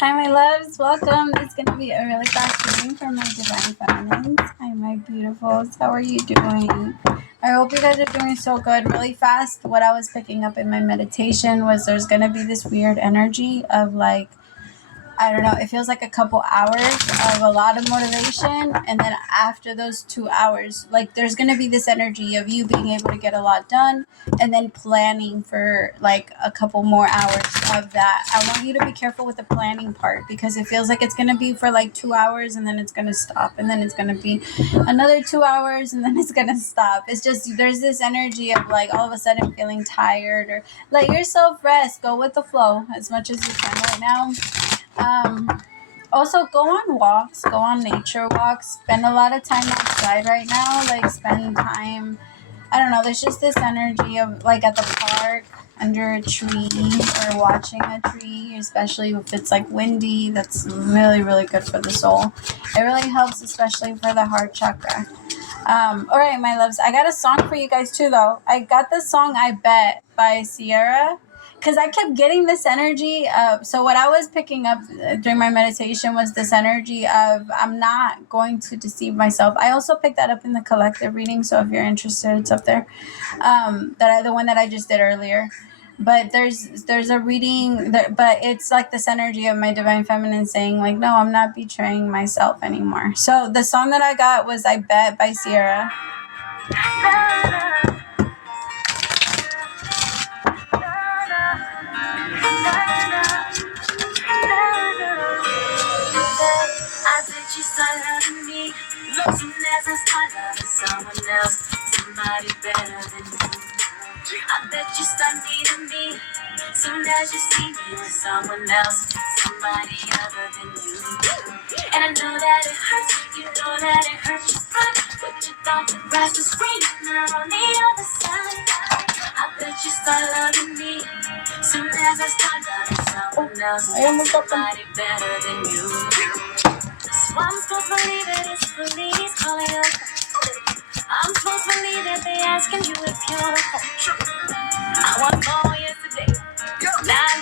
Hi, my loves. Welcome. It's going to be a really fast reading for my divine feminines. Hi, my beautifuls. How are you doing? I hope you guys are doing so good. Really fast, what I was picking up in my meditation was there's going to be this weird energy of like, I don't know, it feels like a couple hours of a lot of motivation. And then after those 2 hours, like there's going to be this energy of you being able to get a lot done and then planning for like a couple more hours of that. I want you to be careful with the planning part because it feels like it's going to be for like 2 hours and then it's going to stop. And then it's going to be another 2 hours and then it's going to stop. It's just, there's this energy of like all of a sudden feeling tired or let yourself rest. Go with the flow as much as you can right now. Also go on walks, go on nature walks, spend a lot of time outside right now, like spend time, I don't know, there's just this energy of like at the park, under a tree or watching a tree, especially if it's like windy, that's really, really good for the soul. It really helps, especially for the heart chakra. All right, my loves, I got a song for you guys too though. I got the song I Bet by Sierra. Because I kept getting this energy of, so what I was picking up during my meditation was this energy of I'm not going to deceive myself. I also picked that up in the collective reading, so if you're interested, it's up there. The one that I just did earlier. But there's a reading, but it's like this energy of my divine feminine saying like, no, I'm not betraying myself anymore. So the song that I got was I Bet by Sierra. You start loving me soon as I start loving someone else, somebody better than you. I bet you start needing me soon as you see me with someone else, somebody other than you. And I know that it hurts, you know that it hurts just right, but you thought the grass was greener on the other side. I bet you start loving me soon as I start loving someone else, somebody better than you. So I'm supposed to believe that it's police calling up. I'm supposed to believe that they asking you if you're home. I was born yesterday. Nah,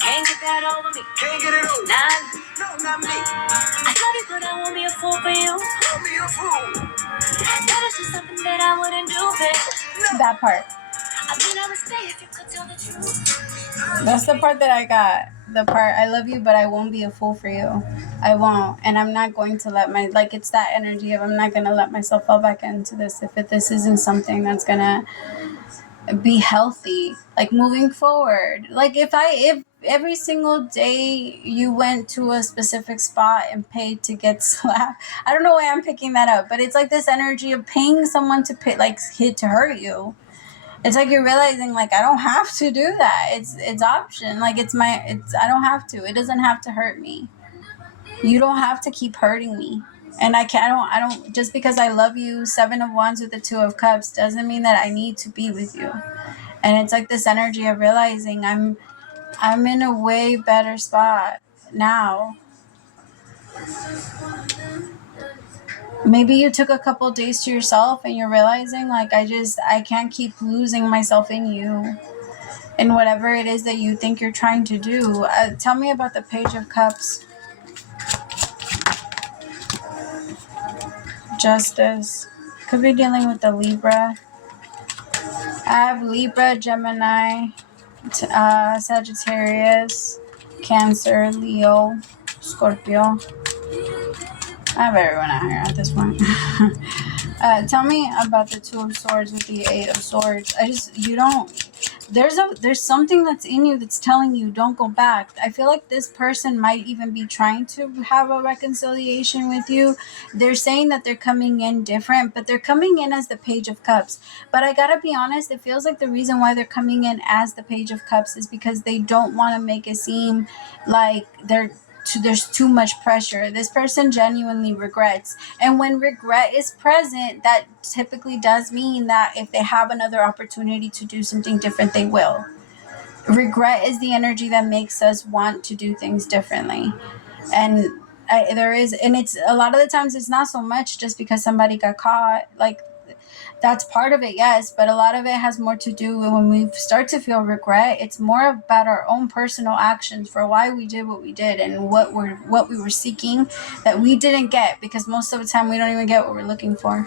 can't get that over me. Can't get it over. Nah, no, not me. I love you, but I won't be a fool for you. Won't be a fool. That is just something that I wouldn't do, babe. That part. I mean, I would stay if you could tell the truth. That's the part that I got. The part, I love you, but I won't be a fool for you. I won't. And I'm not going to let like, it's that energy of I'm not going to let myself fall back into this if this isn't something that's going to be healthy. Like, moving forward. Like, if every single day you went to a specific spot and paid to get slapped, I don't know why I'm picking that up, but it's like this energy of paying someone to pay, like, to hurt you. It's like you're realizing, like, I don't have to do that. It's option. Like, I don't have to. It doesn't have to hurt me. You don't have to keep hurting me. And I don't, just because I love you, 7 of Wands with the 2 of Cups doesn't mean that I need to be with you. And it's like this energy of realizing I'm in a way better spot now. Maybe you took a couple days to yourself and you're realizing, like, I can't keep losing myself in you and whatever it is that you think you're trying to do. Tell me about the Page of Cups. Justice. Could be dealing with the Libra. I have Libra, Gemini, Sagittarius, Cancer, Leo, Scorpio. I have everyone out here at this point. Tell me about the 2 of Swords with the 8 of Swords. There's something that's in you that's telling you don't go back. I feel like this person might even be trying to have a reconciliation with you. They're saying that they're coming in different, but they're coming in as the Page of Cups. But I gotta be honest, it feels like the reason why they're coming in as the Page of Cups is because they don't want to make it seem like there's too much pressure. This person genuinely regrets. And when regret is present, that typically does mean that if they have another opportunity to do something different, they will. Regret is the energy that makes us want to do things differently. And it's a lot of the times it's not so much just because somebody got caught. Like, That's part of it, yes, but a lot of it has more to do with when we start to feel regret. It's more about our own personal actions for why we did what we did and what we were seeking that we didn't get, because most of the time we don't even get what we're looking for.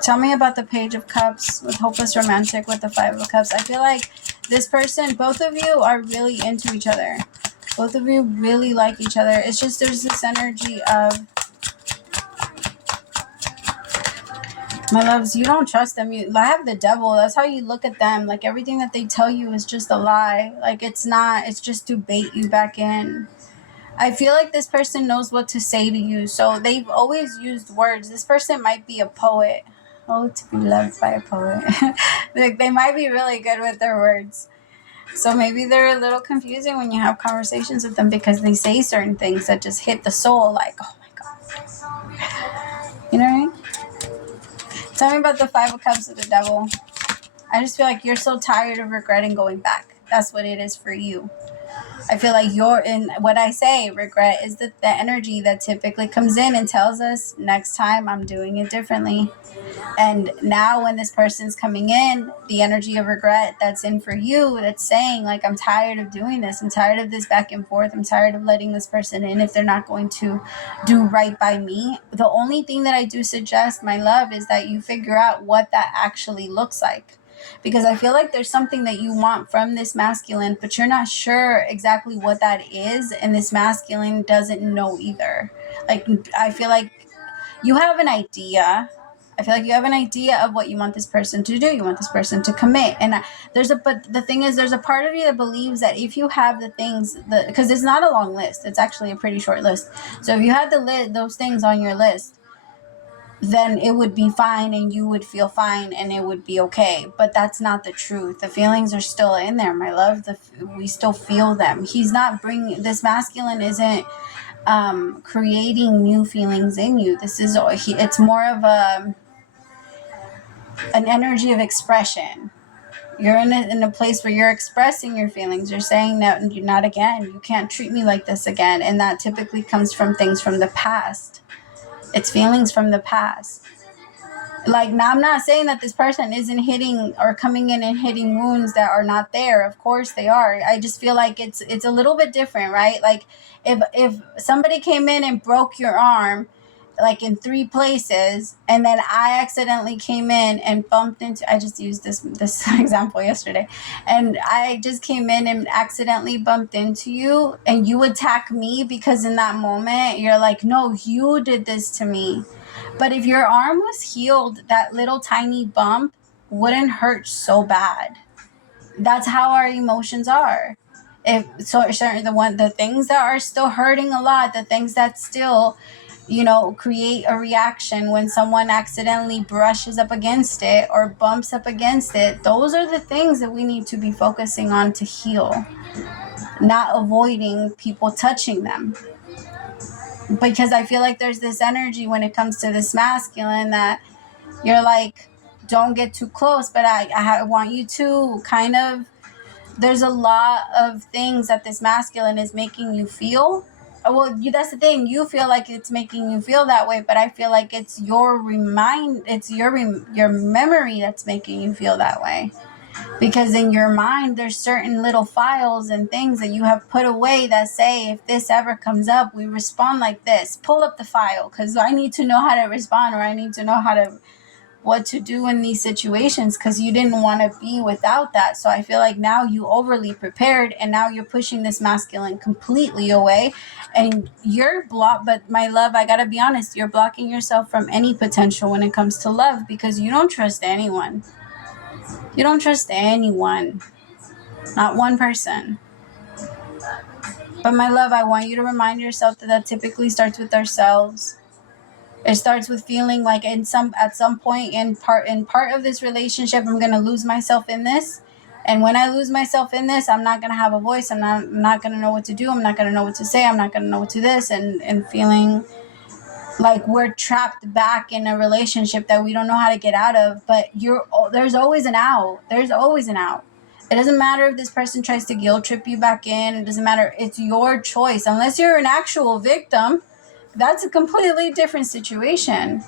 Tell me about the Page of Cups with Hopeless Romantic with the Five of Cups. I feel like this person, both of you are really into each other. Both of you really like each other. It's just there's this energy of, my loves, you don't trust them. You have the devil. That's how you look at them. Like everything that they tell you is just a lie. Like it's not. It's just to bait you back in. I feel like this person knows what to say to you. So they've always used words. This person might be a poet. Oh, to be loved by a poet. Like they might be really good with their words. So maybe they're a little confusing when you have conversations with them because they say certain things that just hit the soul. Like, oh my God. You know what I mean? Tell me about the Five of Cups of the Devil. I just feel like you're so tired of regretting going back. That's what it is for you. I feel like you're in, what I say, regret is the energy that typically comes in and tells us, next time I'm doing it differently. And now when this person's coming in, the energy of regret that's in for you, that's saying, like, I'm tired of doing this. I'm tired of this back and forth. I'm tired of letting this person in if they're not going to do right by me. The only thing that I do suggest, my love, is that you figure out what that actually looks like. Because I feel like there's something that you want from this masculine, but you're not sure exactly what that is. And this masculine doesn't know either. Like, I feel like you have an idea. I feel like you have an idea of what you want this person to do. You want this person to commit. And but the thing is, there's a part of you that believes that if you have the things, because it's not a long list, it's actually a pretty short list. So if you had those things on your list, then it would be fine and you would feel fine and it would be okay. But that's not the truth. The feelings are still in there, my love. We still feel them. He's not bringing, this masculine isn't creating new feelings in you. It's more of an energy of expression. You're in a place where you're expressing your feelings. You're saying that you're not again. You can't treat me like this again. And that typically comes from things from the past. It's feelings from the past. Like, now I'm not saying that this person isn't hitting or coming in and hitting wounds that are not there. Of course they are. I just feel like it's a little bit different, right? Like if somebody came in and broke your arm, like in 3 places, and then I accidentally came in and bumped into, I just used this example yesterday, and I just came in and accidentally bumped into you, and you attack me because in that moment you're like, no, you did this to me. But if your arm was healed, that little tiny bump wouldn't hurt so bad. That's how our emotions are. The things that are still hurting a lot, the things that still, create a reaction when someone accidentally brushes up against it or bumps up against it, those are the things that we need to be focusing on to heal, not avoiding people touching them. Because I feel like there's this energy when it comes to this masculine that you're like, don't get too close, but I want you to kind of, there's a lot of things that this masculine is making you feel. Well, that's the thing. You feel like it's making you feel that way, but I feel like it's your your memory that's making you feel that way. Because in your mind, there's certain little files and things that you have put away that say, if this ever comes up, we respond like this. Pull up the file, because I need to know how to respond, or I need to know what to do in these situations, because you didn't want to be without that. So I feel like now you overly prepared, and now you're pushing this masculine completely away, and you're blocked. But my love, I gotta be honest, you're blocking yourself from any potential when it comes to love, because you don't trust anyone. You don't trust anyone, not one person. But my love, I want you to remind yourself that typically starts with ourselves. It starts with feeling like at some point in part of this relationship, I'm gonna lose myself in this. And when I lose myself in this, I'm not gonna have a voice. I'm not gonna know what to do. I'm not gonna know what to say. I'm not gonna know what to this, and feeling like we're trapped back in a relationship that we don't know how to get out of. But there's always an out. There's always an out. It doesn't matter if this person tries to guilt trip you back in. It doesn't matter. It's your choice. Unless you're an actual victim, that's a completely different situation,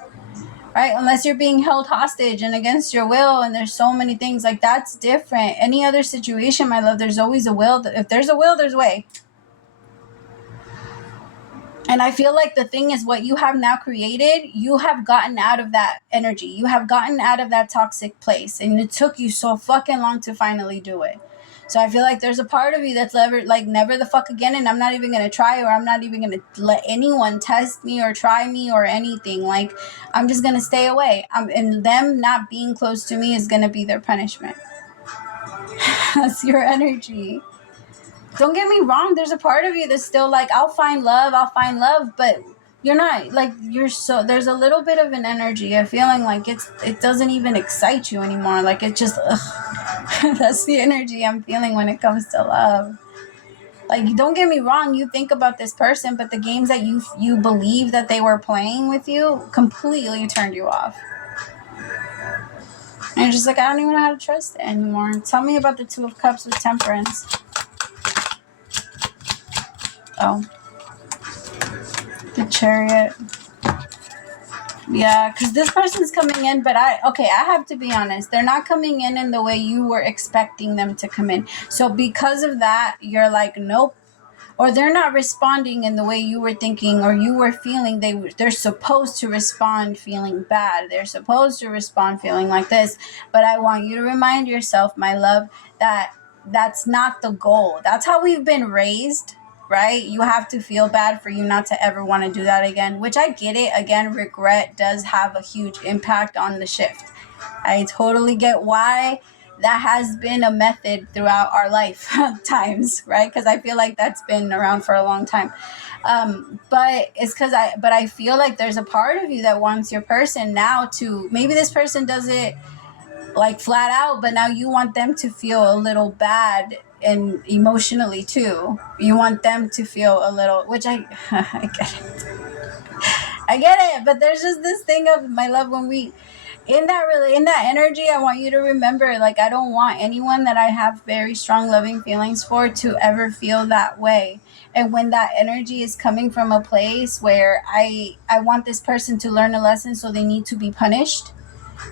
right? Unless you're being held hostage and against your will, and there's so many things, like, that's different. Any other situation, my love, there's always a will. If there's a will, there's a way. And I feel like the thing is, what you have now created, you have gotten out of that energy. You have gotten out of that toxic place. And it took you so fucking long to finally do it. So I feel like there's a part of you that's never the fuck again, and I'm not even going to try, or I'm not even going to let anyone test me or try me or anything. Like, I'm just going to stay away. And them not being close to me is going to be their punishment. That's your energy. Don't get me wrong, there's a part of you that's still like, I'll find love, but you're not, like, there's a little bit of an energy, a feeling like it doesn't even excite you anymore. Like, it just, that's the energy I'm feeling when it comes to love. Like, don't get me wrong, you think about this person, but the games that you believe that they were playing with you completely turned you off. And you're just like, I don't even know how to trust it anymore. Tell me about the Two of Cups with Temperance. Oh, the Chariot. Yeah, because this person's coming in, but I have to be honest. They're not coming in the way you were expecting them to come in. So because of that, you're like, nope. Or they're not responding in the way you were thinking or you were feeling they're supposed to respond feeling bad. They're supposed to respond feeling like this. But I want you to remind yourself, my love, that that's not the goal. That's how we've been raised. Right? You have to feel bad for you not to ever want to do that again, which I get it. Again, regret does have a huge impact on the shift. I totally get why that has been a method throughout our lifetimes, right? Because I feel like that's been around for a long time. But it's but I feel like there's a part of you that wants your person now to, maybe this person does it like flat out, but now you want them to feel a little bad, and emotionally too. You want them to feel a little, which I get it, but there's just this thing of, my love, when we in that energy, I want you to remember, like, I don't want anyone that I have very strong loving feelings for to ever feel that way. And when that energy is coming from a place where I want this person to learn a lesson, so they need to be punished,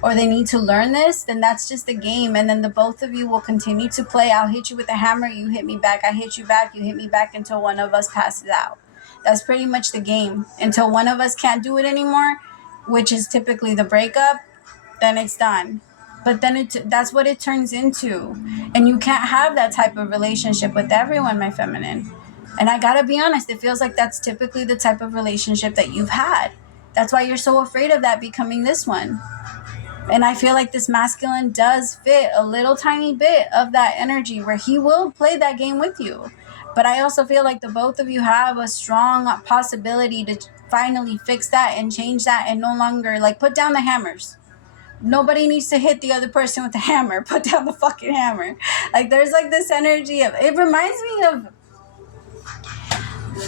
or they need to learn this, then that's just a game. And then the both of you will continue to play. I'll hit you with a hammer, you hit me back, I hit you back, you hit me back, until one of us passes out. That's pretty much the game. Until one of us can't do it anymore, which is typically the breakup, then it's done. But then that's what it turns into. And you can't have that type of relationship with everyone, my feminine. And I gotta be honest, it feels like that's typically the type of relationship that you've had. That's why you're so afraid of that becoming this one. And I feel like this masculine does fit a little tiny bit of that energy where he will play that game with you. But I also feel like the both of you have a strong possibility to finally fix that and change that, and no longer, like, put down the hammers. Nobody needs to hit the other person with the hammer. Put down the fucking hammer. Like, there's like this energy of, it reminds me of,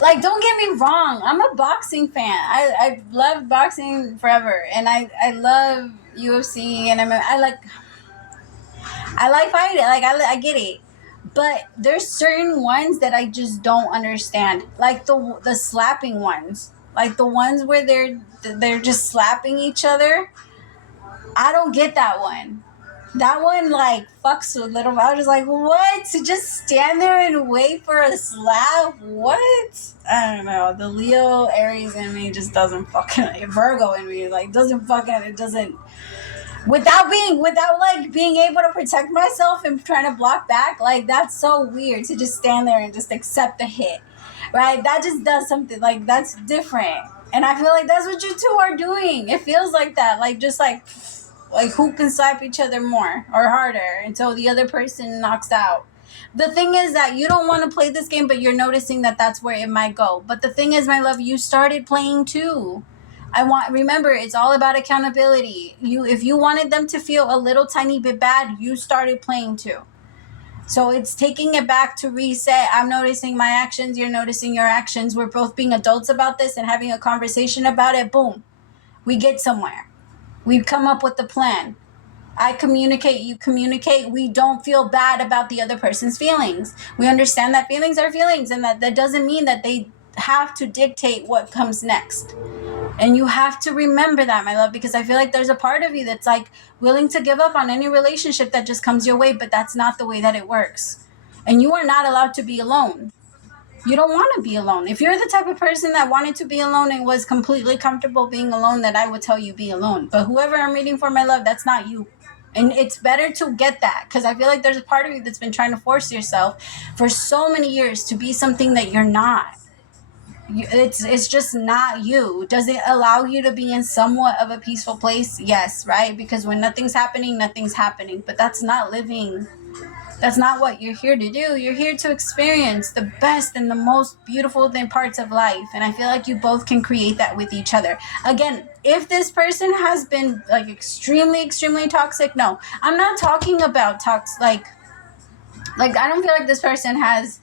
like, don't get me wrong, I'm a boxing fan. I've loved boxing forever, and I love UFC, and I like fighting. Like, I get it, but there's certain ones that I just don't understand. Like the slapping ones, like the ones where they're just slapping each other. I don't get that one. That one, like, fucks with little. I was just like, what? To just stand there and wait for a slap? What? I don't know. The Leo Aries in me just doesn't fucking, Virgo in me, like, doesn't fucking, it doesn't, without like being able to protect myself and trying to block back. Like, that's so weird to just stand there and just accept the hit, right? That just does something, like, that's different. And I feel like that's what you two are doing. It feels like that. Like, just like who can slap each other more or harder until the other person knocks out. The thing is that you don't want to play this game, but you're noticing that that's where it might go. But the thing is, my love, you started playing too. Remember, it's all about accountability. If you wanted them to feel a little tiny bit bad, you started playing too. So it's taking it back to reset. I'm noticing my actions, you're noticing your actions. We're both being adults about this and having a conversation about it. Boom. We get somewhere. We've come up with a plan. I communicate, you communicate. We don't feel bad about the other person's feelings. We understand that feelings are feelings, and that doesn't mean that they have to dictate what comes next. And you have to remember that, my love, because I feel like there's a part of you that's like willing to give up on any relationship that just comes your way, but that's not the way that it works. And you are not allowed to be alone. You don't want to be alone. If you're the type of person that wanted to be alone and was completely comfortable being alone, then I would tell you be alone. But whoever I'm reading for, my love, that's not you. And it's better to get that, because I feel like there's a part of you that's been trying to force yourself for so many years to be something that you're not. It's just not you. Does it allow you to be in somewhat of a peaceful place? Yes, right? Because when nothing's happening, but that's not living. That's not what you're here to do. You're here to experience the best and the most beautiful parts of life. And I feel like you both can create that with each other. Again, if this person has been like extremely, extremely toxic, no. I'm not talking about toxic, like I don't feel like this person has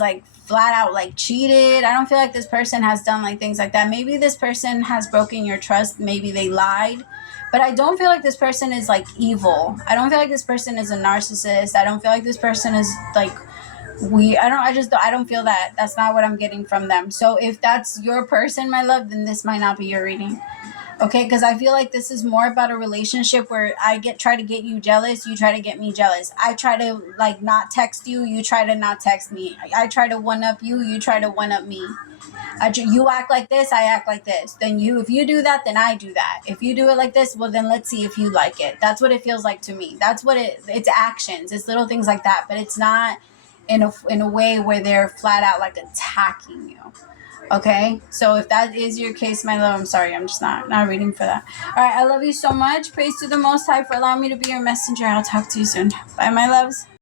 like flat out like cheated. I don't feel like this person has done like things like that. Maybe this person has broken your trust. Maybe they lied. But I don't feel like this person is like evil. I don't feel like this person is a narcissist. I don't feel like this person is like I don't feel that. That's not what I'm getting from them. So if that's your person, my love, then this might not be your reading. Okay, because I feel like this is more about a relationship where I try to get you jealous, you try to get me jealous. I try to like not text you, you try to not text me. I try to one up you, you try to one up me. You act like this, I act like this. Then if you do that, then I do that. If you do it like this, well then let's see if you like it. That's what it feels like to me. That's what it's actions. It's little things like that, but it's not in a way where they're flat out like attacking you. Okay, so if that is your case, my love, I'm sorry, I'm just not reading for that. All right, I love you so much. Praise to the Most High for allowing me to be your messenger. I'll talk to you soon. Bye, my loves.